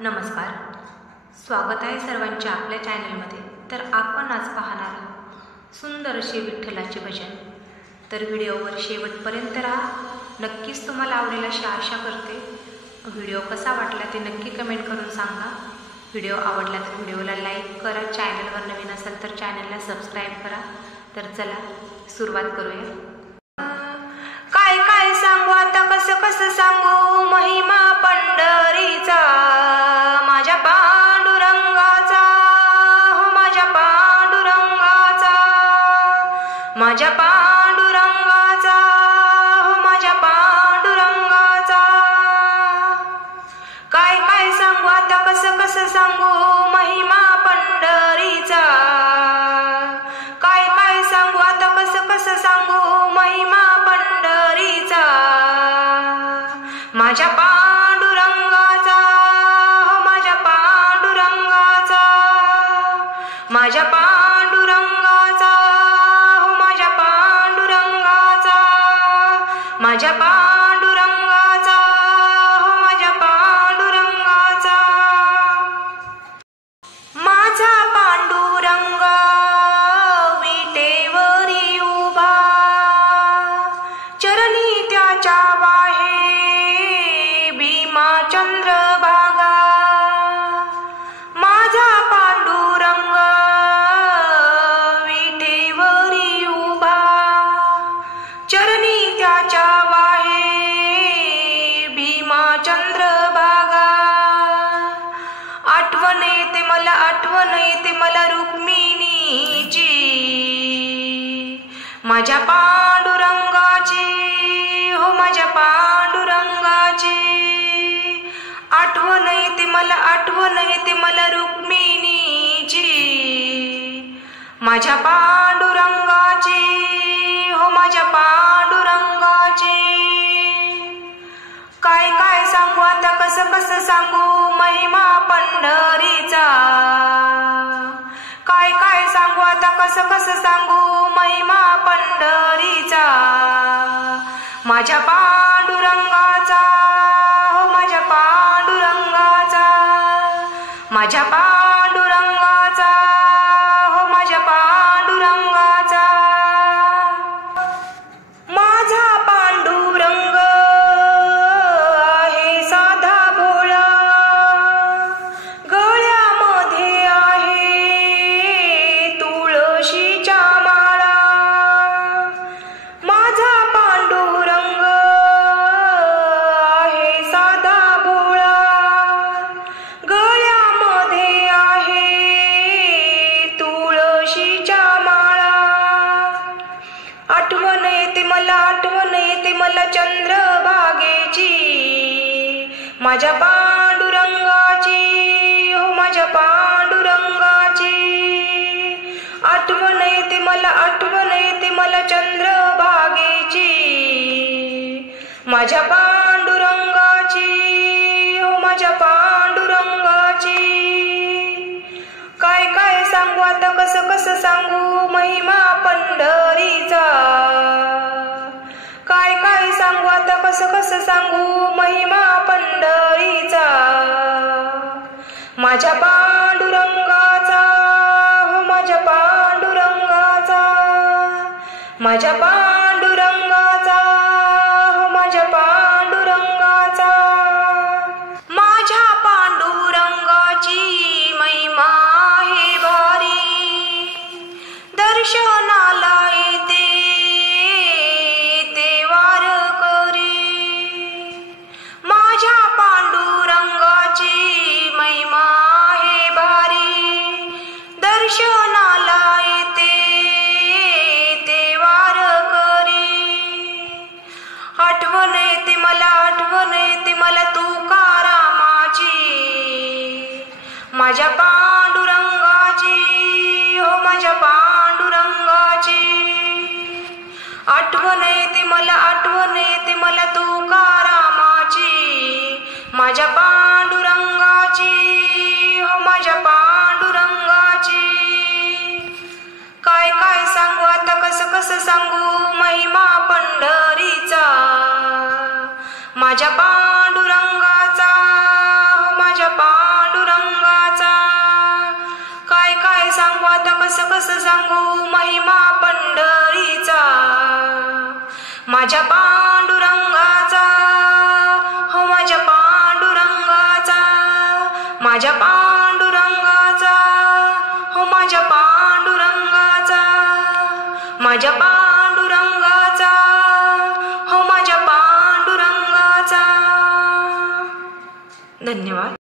नमस्कार, स्वागत आहे सर्वांच्या आपल्या चॅनलमध्ये। तर आपण आज पाहणार आहोत सुंदर असे विठ्ठलाचे भजन। तर व्हिडिओवर शेवटपर्यंत राहा, नक्कीच तुम्हाला आवडेल अशी आशा करते। व्हिडिओ कसा वाटला ते नक्की कमेंट करून सांगा। व्हिडिओ आवडला तर व्हिडिओला लाईक करा, चॅनलवर नवीन असाल तर चॅनलला सबस्क्राईब करा। तर चला सुरुवात करूया। काय काय सांगू आता, कसं कसं सांगू महिमा पंढरीचा, माझ्या पांडुरंगाचा, हो माझ्या पांडुरंगाचा, माझ्या पांडुरंगाचा, हो माझ्या पांडुरंगाचा। काय काय सांगू आता, कसं कसं सांगू महिमा पंढरीचा, काय काय सांगू आता, कसं कसं सांगू महिमा पंढरीचा, माझ्या पांडुरंगाचा, हो माझ्या पांडुरंगाचा, माझ्या पांडुरंगाचा, हो माझ्या पांडुरंगाचा, माझ्या पांडुरंगाचा, हो माझ्या पांडुरंगाचा। माझा पांडुरंग विटेवरी उभा, चरणी त्याच्या वाहे भीमा चंद्रभागा। माझा पांडुरंग विटेवरी उभा, चरणी त्याच्या वाहे भीमा चंद्रभागा। आठवण येते मला, आठवण येते मला रुक्मिणीची, माझ्या पांडुरंगाची, हो माझ्या पांडुरंगाची। आठवण येते मला, आठवण येते मला रुक्मिणीची, माझ्या पांडुरंगाची, हो माझ्या पांडुरंगाची। काय काय सांगू आता, कसं कसं सांगू महिमा पंढरीचा, काय काय सांगू आता, कसं कसं सांगू महिमा पंढरीचा, माझ्या पांडुरंगाचा, हो माझ्या पांडुरंगाचा, माझ्या पांडुरंगाचा, हो माझ्या पांडुरंगाचा। माझा पांडुरंग आहे साधा भोळा, गळ्यामध्ये आहे तुळशीच्या माळा। माझा पांडुरंग आहे साधा भोळा, गळ्यामध्ये आहे तुळशीच्या माळा। आठवण येते मला, आठवण येते मला चंद्रभागेची, माझ्या पांडुरंगाची, हो माझ्या पांडुरंगाची। आठवण येते मला, आठवण येते मला चंद्रभागेची, माझ्या पांडुरंगाची, हो माझ्या पांडुरंगाची। काय काय सांगू आता, कसं कसं सांगू महिमा पंढरीचा, काय काय सांगू आता, कसं कसं सांगू महिमा पंढरीचा, माझ्या पांडुरंगाचा, हो माझ्या पांडुरंगाचा, माझ्या पांडुरंगाचा, हो माझ्या पांडुरंगाचा। माझ्या पांडुरंगाची महिमा आहे भारी, दर्शनाला येते ते वारकरी। माझ्या पांडुरंगाची महिमा आहे भारी, दर्शनाला येते ते वारकरी। आठवण येते मला, आठवण येते मला तुकारामाची, माझ्या पांडुरंगाची, हो माझ्या पांडुरंगाची। आठवण येते मला, आठवण येते मला तुकारामाची, माझ्या पांडुरंगाची, हो माझ्या पांडुरंगाची। काय काय सांगू आता, कसं कसं सांगू महिमा पंढरीचा, माझ्या पांडुरंगाचा, हो माझ्या कस सांगू महिमा पंढरीचा, माझ्या पांडुरंगाचा, हो माझ्या पांडुरंगाचा, माझ्या पांडुरंगाचा, हो माझ्या पांडुरंगाचा, माझ्या पांडुरंगाचा, हो माझ्या पांडुरंगाचा. धन्यवाद.